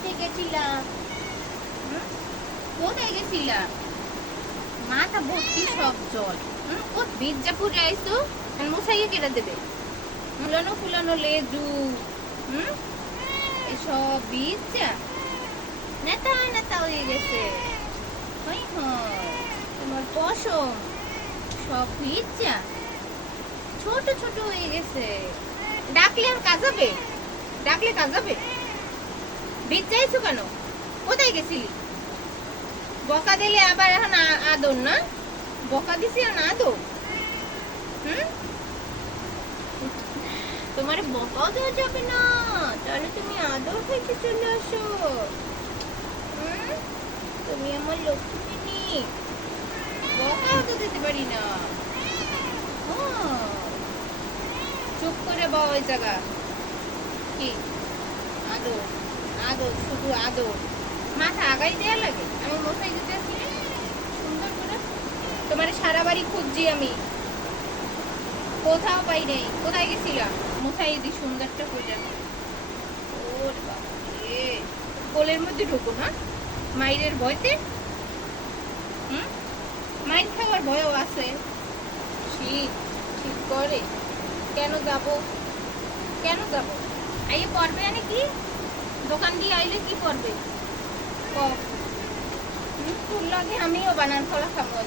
কোথায় গেছিলা? কোথায় গেছিলা? মাথা ভর্তি সব জল। ও মির্জাপুর আইছো, মশাইয়ে কেটে দেবে। ফুলানো ফুলানো লেজু, এসব বীজা নেতা নেতা হয়ে গেছে। হয় হয়, তোমার পশম সব বীজা ছোট ছোট হয়ে গেছে। ডাকলে আর কাজাবে? ডাকলে কাজাবে? বীজ চাইছো কেন? কোথায় গেছিলি? বকা দিলে আবার এখন আদর না? বকা দিছি আর আদর? তোমার বকাও দেওয়া যাবে না, তাহলে তুমি আদর খাইতে চলে আসো। তুমি আমার লক্ষ্মী, বকাও তো দিতে পারি না। চুপ করে বল ওই জায়গা। কি আদর? আদর, শুধু আদর। মাথা আগাই দেয়া লাগে? আমি মশাই দিতে আসি সুন্দর করে। তোমার সারা বাড়ি খুঁজছি আমি, কোথাও পাই নাই। কোথায় গেছিলাম? মশাই দি সুন্দরটা করে। ওর বাবা রে, কোলের মধ্যে ঢুকো না মাইরের ভয়তে? মাইর খাওয়ার ভয়ও আছে। ঠিক ঠিক করে। কেন যাব? কেন যাব? আইয়ে পড়বে মানে কি? দোকান দিয়ে আইলে কি করবে? তোর লাগে আমিও বানান ফলা খাবো।